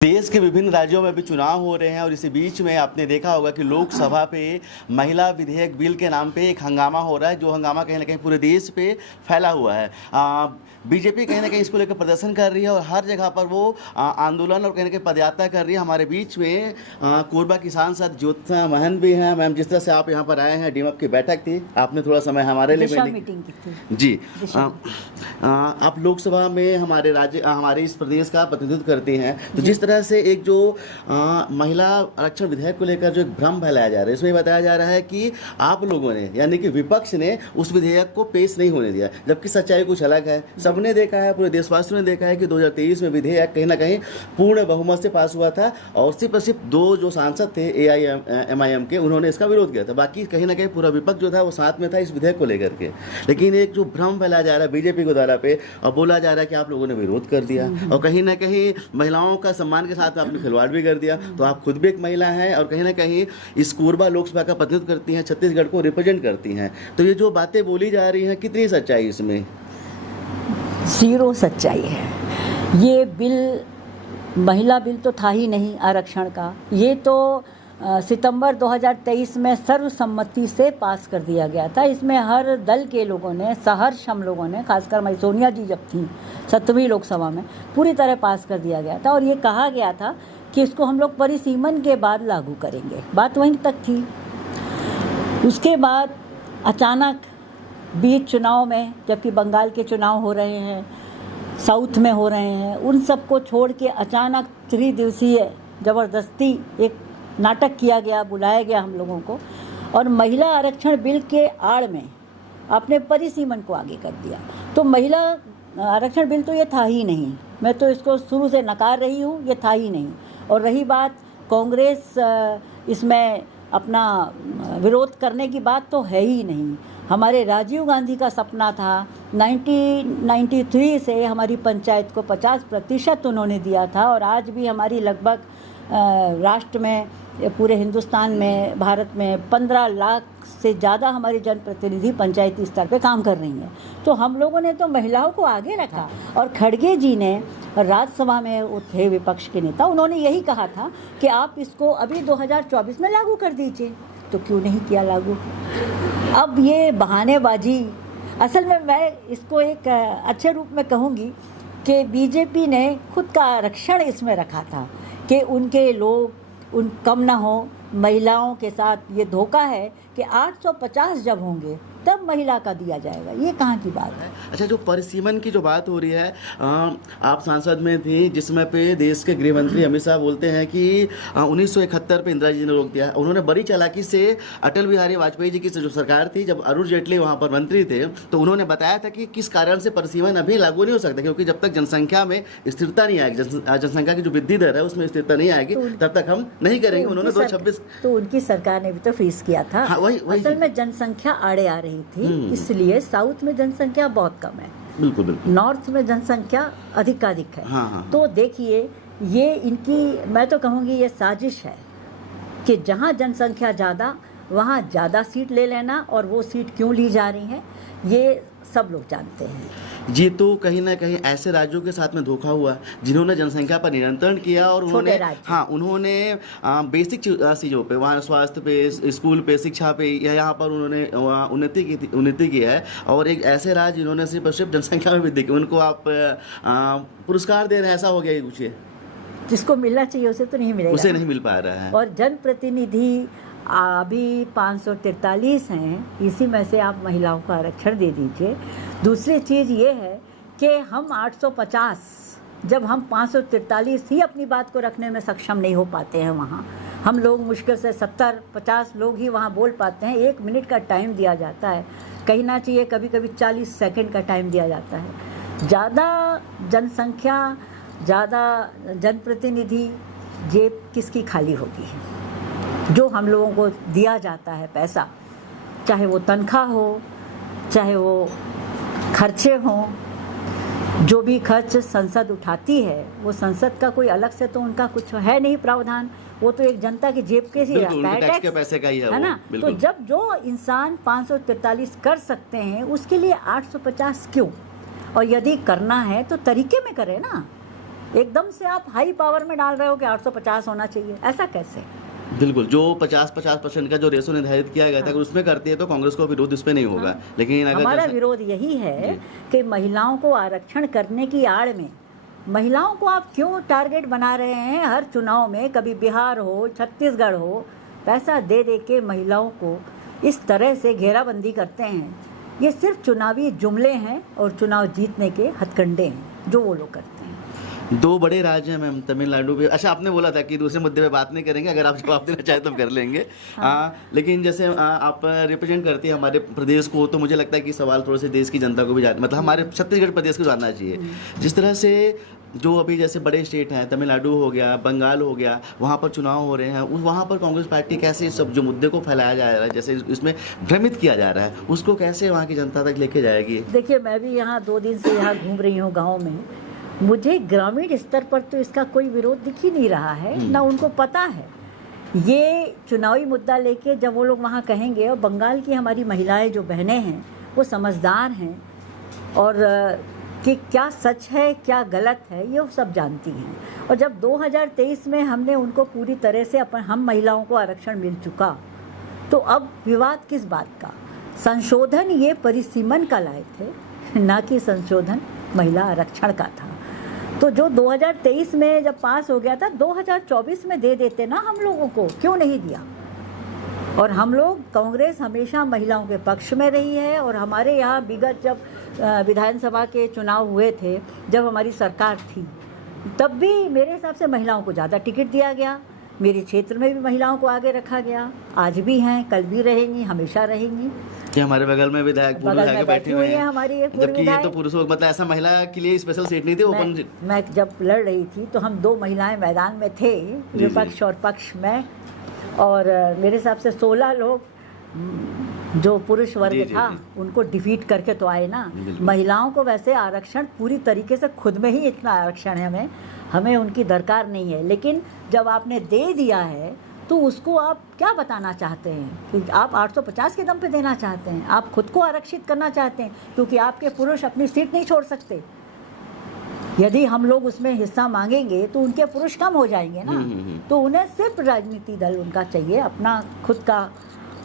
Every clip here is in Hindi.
देश के विभिन्न राज्यों में भी चुनाव हो रहे हैं और इसी बीच में आपने देखा होगा कि लोकसभा पे महिला विधेयक बिल के नाम पे एक हंगामा हो रहा है, जो हंगामा कहीं ना कहीं पूरे देश पे फैला हुआ है। बीजेपी कहीं ना कहीं इसको लेकर प्रदर्शन कर रही है और हर जगह पर वो आंदोलन और कहीं ना कहीं पदयात्रा कर रही है। हमारे बीच में कोरबा की सांसद ज्योत्सना महंत भी हैं। मैम, जिस तरह से आप यहाँ पर आए हैं, डीमअप की बैठक थी, आपने थोड़ा समय हमारे लिए मीटिंग की थी जी। आप लोकसभा में हमारे राज्य हमारे इस प्रदेश का प्रतिनिधित्व करती हैं, तो जिस तरह से एक जो महिला आरक्षण विधेयक को लेकर जो एक भ्रम फैलाया जा रहा है, इसमें बताया जा रहा है कि आप लोगों ने यानी कि विपक्ष ने उस विधेयक को पेश नहीं होने दिया, जबकि सच्चाई कुछ अलग है। सबने देखा है, पूरे देशवासियों ने देखा है कि 2023 में विधेयक कहीं ना कहीं पूर्ण बहुमत से पास हुआ था और सिर्फ दो जो सांसद थे AIMIM के, उन्होंने इसका विरोध किया था। बाकी कहीं ना कहीं पूरा विपक्ष जो था वो साथ में था इस विधेयक को लेकर के। लेकिन एक जो भ्रम फैलाया जा रहा है बीजेपी के द्वारा पे और बोला जा रहा है कि आप लोगों ने विरोध कर दिया और कहीं ना कहीं महिलाओं का सम्मान के साथ में आपने खिलवाड़ भी कर दिया। तो आप खुद भी एक महिला हैं और कहीं ना कहीं इस कोरबा लोकसभा का प्रतिनिधित्व करती हैं, छत्तीसगढ़ को रिप्रेजेंट करती हैं। तो ये जो बातें बोली जा रही हैं, कितनी सच्चाई इसमें? जीरो सच्चाई है। ये बिल महिला बिल तो था ही नहीं आरक्षण का। ये तो सितंबर 2023 में सर्वसम्मति से पास कर दिया गया था। इसमें हर दल के लोगों ने, सहर्ष हम लोगों ने, खासकर मैं सोनिया जी जब थी 7वीं लोकसभा में, पूरी तरह पास कर दिया गया था और ये कहा गया था कि इसको हम लोग परिसीमन के बाद लागू करेंगे। बात वहीं तक थी। उसके बाद अचानक बीच चुनाव में, जबकि बंगाल के चुनाव हो रहे हैं, साउथ में हो रहे हैं, उन सब को छोड़ के अचानक 3 दिवसीय ज़बरदस्ती एक नाटक किया गया, बुलाया गया हम लोगों को और महिला आरक्षण बिल के आड़ में आपने परिसीमन को आगे कर दिया। तो महिला आरक्षण बिल तो ये था ही नहीं। मैं तो इसको शुरू से नकार रही हूँ, ये था ही नहीं। और रही बात कांग्रेस इसमें अपना विरोध करने की बात, तो है ही नहीं। हमारे राजीव गांधी का सपना था, 1993 से हमारी पंचायत को 50% उन्होंने दिया था और आज भी हमारी लगभग राष्ट्र में, पूरे हिंदुस्तान में, भारत में 15 लाख से ज़्यादा हमारी जनप्रतिनिधि पंचायती स्तर पे काम कर रही हैं। तो हम लोगों ने तो महिलाओं को आगे रखा और खड़गे जी ने राज्यसभा में थे विपक्ष के नेता, उन्होंने यही कहा था कि आप इसको अभी 2024 में लागू कर दीजिए। तो क्यों नहीं किया लागू? अब ये बहानेबाजी, असल में मैं इसको एक अच्छे रूप में कहूँगी कि बीजेपी ने खुद का आरक्षण इसमें रखा था कि उनके लोग कम ना हो। महिलाओं के साथ ये धोखा है कि 850 जब होंगे तब महिला का दिया जाएगा। ये कहाँ की बात है? अच्छा, जो परिसीमन की जो बात हो रही है, आप सांसद में थी जिसमें पे देश के गृह मंत्री अमित शाह बोलते हैं कि 1971 पे इंदिरा जी ने रोक दिया। उन्होंने बड़ी चालाकी से अटल बिहारी वाजपेयी जी की जो सरकार थी, जब अरुण जेटली वहाँ पर मंत्री थे, तो उन्होंने बताया था कि किस कारण से परिसीमन अभी लागू नहीं हो सकता, क्योंकि जब तक जनसंख्या में स्थिरता नहीं आएगी, जनसंख्या की जो वृद्धि दर है उसमें स्थिरता नहीं आएगी, तब तक हम नहीं करेंगे। उन्होंने 2026 तो उनकी सरकार ने भी तो फ्रीज किया था। असल में जनसंख्या आड़े आ रही थी, इसलिए साउथ में जनसंख्या बहुत कम है, बिल्कुल बिल्कुल, नॉर्थ में जनसंख्या अधिकाधिक है। हाँ। तो देखिए, ये इनकी, मैं तो कहूँगी ये साजिश है कि जहाँ जनसंख्या ज़्यादा वहाँ ज़्यादा सीट ले लेना, और वो सीट क्यों ली जा रही हैं ये सब लोग जानते हैं जी। तो कहीं ना कहीं ऐसे राज्यों के साथ में धोखा हुआ जिन्होंने जनसंख्या पर नियंत्रण किया और उन्होंने बेसिक चीज़ों पे, वहाँ स्वास्थ्य पे, स्कूल पे, शिक्षा पे, या यहाँ पर उन्होंने उन्नति की है। और एक ऐसे राज्य जिन्होंने सिर्फ जनसंख्या में वृद्धि की, उनको आप पुरस्कार दे रहे हैं, ऐसा हो गया? कुछ जिसको मिलना चाहिए उसे तो नहीं मिलेगा, उसे नहीं मिल पा रहा है। और जनप्रतिनिधि अभी 543 हैं, इसी में से आप महिलाओं को आरक्षण दे दीजिए। दूसरी चीज़ ये है कि हम 850, जब हम 543 ही अपनी बात को रखने में सक्षम नहीं हो पाते हैं, वहाँ हम लोग मुश्किल से 70-50 लोग ही वहाँ बोल पाते हैं। 1 मिनट का टाइम दिया जाता है, कहना चाहिए कभी कभी 40 सेकंड का टाइम दिया जाता है। ज़्यादा जनसंख्या, ज़्यादा जनप्रतिनिधि, जेब किसकी खाली होगी? जो हम लोगों को दिया जाता है पैसा, चाहे वो तनख्वाह हो, चाहे वो खर्चे हों, जो भी खर्च संसद उठाती है, वो संसद का कोई अलग से तो उनका कुछ है नहीं प्रावधान, वो तो एक जनता की जेब के ही रहता है, टैक्स के पैसे का ही है ना। तो जब जो इंसान 543 कर सकते हैं, उसके लिए 850 क्यों? और यदि करना है तो तरीके में करे ना। एकदम से आप हाई पावर में डाल रहे हो कि 850 होना चाहिए, ऐसा कैसे? बिल्कुल, जो 50% का जो रेशो निर्धारित किया गया था, अगर उसमें करते हैं तो कांग्रेस को विरोध इस पे नहीं होगा। लेकिन अगर हमारा विरोध यही है कि महिलाओं को आरक्षण करने की आड़ में महिलाओं को आप क्यों टारगेट बना रहे हैं? हर चुनाव में कभी बिहार हो, छत्तीसगढ़ हो, पैसा दे दे के महिलाओं को इस तरह से घेराबंदी करते हैं। ये सिर्फ चुनावी जुमले हैं और चुनाव जीतने के हथकंडे हैं जो वो लोग करते हैं। दो बड़े राज्य हैं मैम, तमिलनाडु भी। अच्छा, आपने बोला था कि दूसरे मुद्दे पे बात नहीं करेंगे, अगर आप जवाब देना चाहें तो कर लेंगे। लेकिन जैसे आप रिप्रेजेंट करती हैं हमारे प्रदेश को, तो मुझे लगता है कि सवाल थोड़े से देश की जनता को भी मतलब हमारे छत्तीसगढ़ प्रदेश को जानना चाहिए। जिस तरह से जो अभी जैसे बड़े स्टेट हैं, तमिलनाडु हो गया, बंगाल हो गया, वहाँ पर चुनाव हो रहे हैं, वहाँ पर कांग्रेस पार्टी कैसे सब जो मुद्दे को फैलाया जा रहा है, जैसे इसमें भ्रमित किया जा रहा है, उसको कैसे वहाँ की जनता तक लेके जाएगी? देखिए, मैं भी यहाँ 2 दिन से यहाँ घूम रही हूँ गाँव में। मुझे ग्रामीण स्तर पर तो इसका कोई विरोध दिख ही नहीं रहा है, ना उनको पता है। ये चुनावी मुद्दा लेके जब वो लोग वहाँ कहेंगे, और बंगाल की हमारी महिलाएं जो बहनें हैं वो समझदार हैं और कि क्या सच है क्या गलत है ये वो सब जानती हैं। और जब 2023 में हमने उनको पूरी तरह से हम महिलाओं को आरक्षण मिल चुका, तो अब विवाद किस बात का? संशोधन ये परिसीमन का लाए थे, ना कि संशोधन महिला आरक्षण का था। तो जो 2023 में जब पास हो गया था, 2024 में दे देते ना हम लोगों को, क्यों नहीं दिया? और हम लोग, कांग्रेस हमेशा महिलाओं के पक्ष में रही है। और हमारे यहाँ विगत जब विधानसभा के चुनाव हुए थे, जब हमारी सरकार थी, तब भी मेरे हिसाब से महिलाओं को ज़्यादा टिकट दिया गया। मेरे क्षेत्र में भी महिलाओं को आगे रखा गया, आज भी हैं, कल भी रहेंगी, हमेशा रहेंगी। कि हमारे बगल में विधायक बैठे हुए हैं हमारी एक जबकि ये तो पुरुषों, मतलब ऐसा महिला के लिए स्पेशल सीट नहीं थी ओपन। मैं जब लड़ रही थी तो हम 2 महिलाएं मैदान में थे, विपक्ष और पक्ष में, और मेरे हिसाब से 16 लोग जो पुरुष वर्ग था उनको डिफीट करके तो आए ना। महिलाओं को वैसे आरक्षण पूरी तरीके से, खुद में ही इतना आरक्षण है, हमें उनकी दरकार नहीं है। लेकिन जब आपने दे दिया है तो उसको आप क्या बताना चाहते हैं? कि आप 850 के दम पे देना चाहते हैं, आप खुद को आरक्षित करना चाहते हैं, क्योंकि आपके पुरुष अपनी सीट नहीं छोड़ सकते। यदि हम लोग उसमें हिस्सा मांगेंगे तो उनके पुरुष कम हो जाएंगे ना। तो उन्हें सिर्फ राजनीति दल उनका चाहिए, अपना खुद का,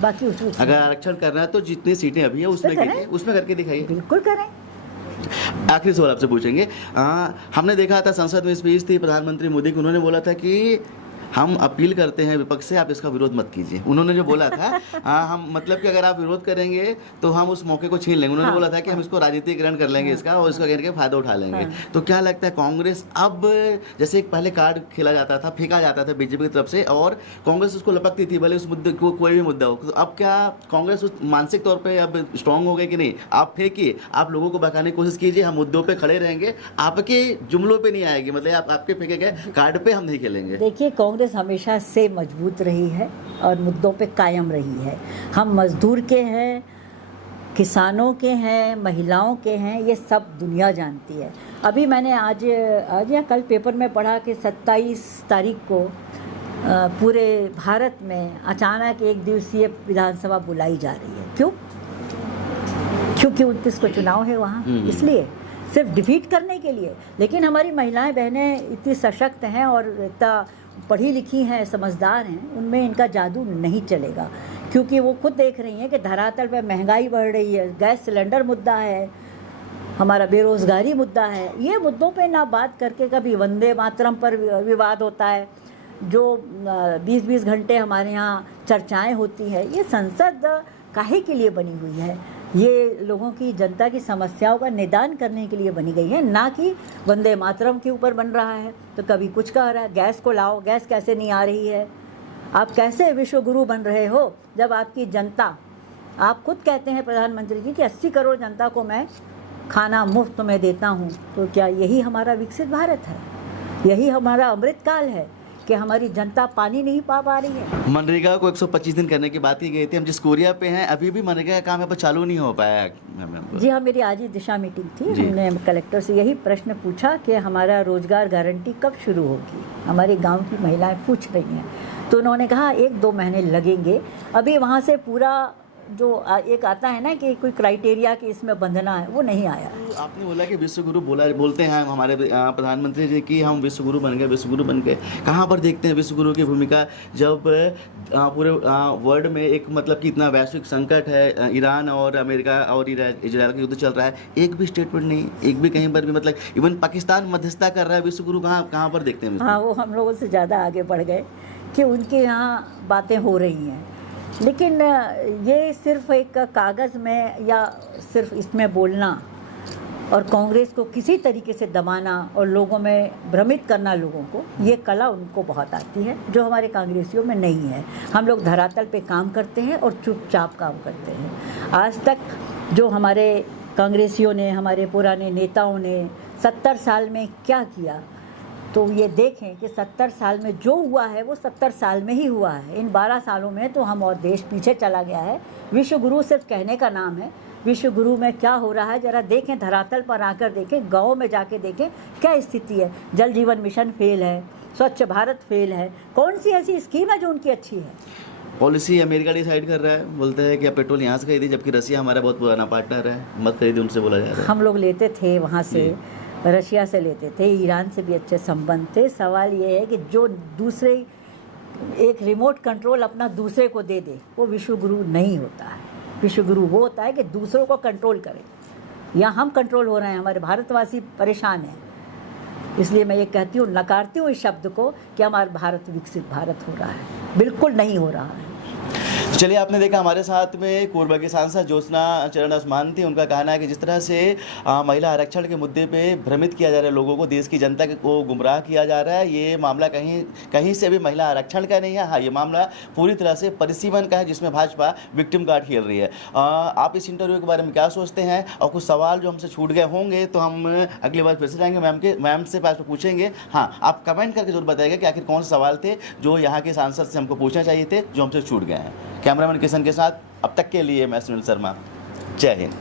बाकी उसमें अगर आरक्षण करना है तो जितनी सीटें अभी है उसमें करके दिखाइए। बिल्कुल करें। आखिरी सवाल आपसे पूछेंगे। हमने देखा था संसद में स्पीच थी प्रधानमंत्री मोदी की, उन्होंने बोला था कि हम अपील करते हैं विपक्ष से, आप इसका विरोध मत कीजिए। उन्होंने जो बोला था हम मतलब कि अगर आप विरोध करेंगे तो हम उस मौके को छीन लेंगे। उन्होंने बोला था कि हम इसको राजनीतिकरण कर लेंगे इसका, और इसका करके फायदा उठा लेंगे। तो क्या लगता है कांग्रेस अब, जैसे एक पहले कार्ड खेला जाता था, फेंका जाता था बीजेपी की तरफ से, और कांग्रेस उसको लपकती थी भले उस मुद्दे को, कोई भी मुद्दा हो, तो अब क्या कांग्रेस उस मानसिक तौर पर अब स्ट्रांग हो गई कि नहीं? आप फेंकिए, आप लोगों को बहकाने की कोशिश कीजिए, हम मुद्दों पर खड़े रहेंगे, आपके जुमलों पर नहीं आएगी, मतलब आपके फेंके गए कार्ड पे हम नहीं खेलेंगे। देखिए, कांग्रेस हमेशा से मजबूत रही है और मुद्दों पे कायम रही है। हम मजदूर के हैं, किसानों के हैं, महिलाओं के हैं, ये सब दुनिया जानती है। अभी मैंने आज या कल पेपर में पढ़ा कि 27 तारीख को पूरे भारत में अचानक 1 दिवसीय विधानसभा बुलाई जा रही है। क्यों? क्योंकि 29 को चुनाव है वहाँ, इसलिए सिर्फ डिफीट करने के लिए। लेकिन हमारी महिलाएं बहनें इतनी सशक्त हैं और इतना पढ़ी लिखी हैं, समझदार हैं, उनमें इनका जादू नहीं चलेगा। क्योंकि वो खुद देख रही हैं कि धरातल पे महंगाई बढ़ रही है, गैस सिलेंडर मुद्दा है, हमारा बेरोज़गारी मुद्दा है। ये मुद्दों पे ना बात करके कभी वंदे मातरम पर विवाद होता है, जो 20-20 घंटे हमारे यहाँ चर्चाएं होती हैं। ये संसद काहे के लिए बनी हुई है? ये लोगों की, जनता की समस्याओं का निदान करने के लिए बनी गई है, ना कि वंदे मातरम के ऊपर बन रहा है। तो कभी कुछ कह रहा है, गैस को लाओ, गैस कैसे नहीं आ रही है? आप कैसे विश्व गुरु बन रहे हो जब आपकी जनता, आप खुद कहते हैं प्रधानमंत्री जी कि 80 करोड़ जनता को मैं खाना मुफ्त में देता हूँ। तो क्या यही हमारा विकसित भारत है? यही हमारा अमृत काल है कि हमारी जनता पानी नहीं पा रही है? मनरेगा को 125 दिन करने की बात की गई थी। हम जिस कोरिया पे हैं, अभी भी मनरेगा का काम यहाँ पर चालू नहीं हो पाया है। जी हाँ, मेरी आज ही दिशा मीटिंग थी। हमने कलेक्टर से यही प्रश्न पूछा कि हमारा रोजगार गारंटी कब शुरू होगी। हमारे गांव की महिलाएं पूछ रही हैं, तो उन्होंने कहा 1-2 महीने लगेंगे। अभी वहाँ से पूरा जो एक आता है ना कि कोई क्राइटेरिया कि इसमें बंधना है, वो नहीं आया। आपने बोला कि विश्वगुरु बोलते हैं हमारे प्रधानमंत्री जी कि हम विश्वगुरु बन गए, विश्वगुरु बन गए। कहाँ पर देखते हैं विश्वगुरु की भूमिका, जब पूरे वर्ल्ड में एक मतलब कि इतना वैश्विक संकट है, ईरान और अमेरिका और इजराइल का युद्ध चल रहा है, एक भी स्टेटमेंट नहीं, एक भी कहीं पर भी, मतलब इवन पाकिस्तान मध्यस्थता कर रहा है, विश्वगुरु कहाँ पर देखते हैं? हाँ, वो हम लोगों से ज़्यादा आगे बढ़ गए कि उनके यहाँ बातें हो रही हैं, लेकिन ये सिर्फ एक कागज़ में या सिर्फ इसमें बोलना और कांग्रेस को किसी तरीके से दबाना और लोगों में भ्रमित करना लोगों को, ये कला उनको बहुत आती है, जो हमारे कांग्रेसियों में नहीं है। हम लोग धरातल पे काम करते हैं और चुपचाप काम करते हैं। आज तक जो हमारे कांग्रेसियों ने, हमारे पुराने नेताओं ने 70 साल में क्या किया, तो ये देखें कि 70 साल में जो हुआ है वो 70 साल में ही हुआ है। इन 12 सालों में तो हम और देश पीछे चला गया है। विश्वगुरु सिर्फ कहने का नाम है। विश्वगुरु में क्या हो रहा है ज़रा देखें, धरातल पर आकर देखें, गाँव में जाके देखें क्या स्थिति है। जल जीवन मिशन फेल है, स्वच्छ भारत फेल है, कौन सी ऐसी स्कीम है जो उनकी अच्छी है? पॉलिसी अमेरिका डिसाइड कर रहा है, बोलते हैं कि अब पेट्रोल यहाँ से खरीदी, जबकि रसिया हमारा बहुत पुराना पार्टनर है, मत खरीदी, उनसे बोला जा रहा है। हम लोग लेते थे वहाँ से, रशिया से लेते थे, ईरान से भी अच्छे संबंध थे। सवाल ये है कि जो दूसरे एक रिमोट कंट्रोल अपना दूसरे को दे दे, वो विश्वगुरु नहीं होता है। विश्वगुरु वो होता है कि दूसरों को कंट्रोल करे। यहाँ हम कंट्रोल हो रहे हैं, हमारे भारतवासी परेशान हैं। इसलिए मैं ये कहती हूँ, नकारती हूँ इस शब्द को कि हमारा भारत विकसित भारत हो रहा है, बिल्कुल नहीं हो रहा है। चलिए, आपने देखा हमारे साथ में कोरबा की सांसद ज्योत्सना चरण ओस्मान थी। उनका कहना है कि जिस तरह से महिला आरक्षण के मुद्दे पे भ्रमित किया जा रहा है लोगों को, देश की जनता को गुमराह किया जा रहा है, ये मामला कहीं से भी महिला आरक्षण का नहीं है। हाँ, ये मामला पूरी तरह से परिसीमन का है, जिसमें भाजपा विक्टिम कार्ड खेल रही है। आप इस इंटरव्यू के बारे में क्या सोचते हैं? और कुछ सवाल जो हमसे छूट गए होंगे तो हम अगली बार फिर से जाएंगे, मैम से पास पूछेंगे। हाँ, आप कमेंट करके जरूर बताइएगा कि आखिर कौन से सवाल थे जो यहाँ के सांसद से हमको पूछना चाहिए थे, जो हमसे छूट गए हैं। कैमरामैन किशन के साथ अब तक के लिए मैं सुनील शर्मा। जय हिंद।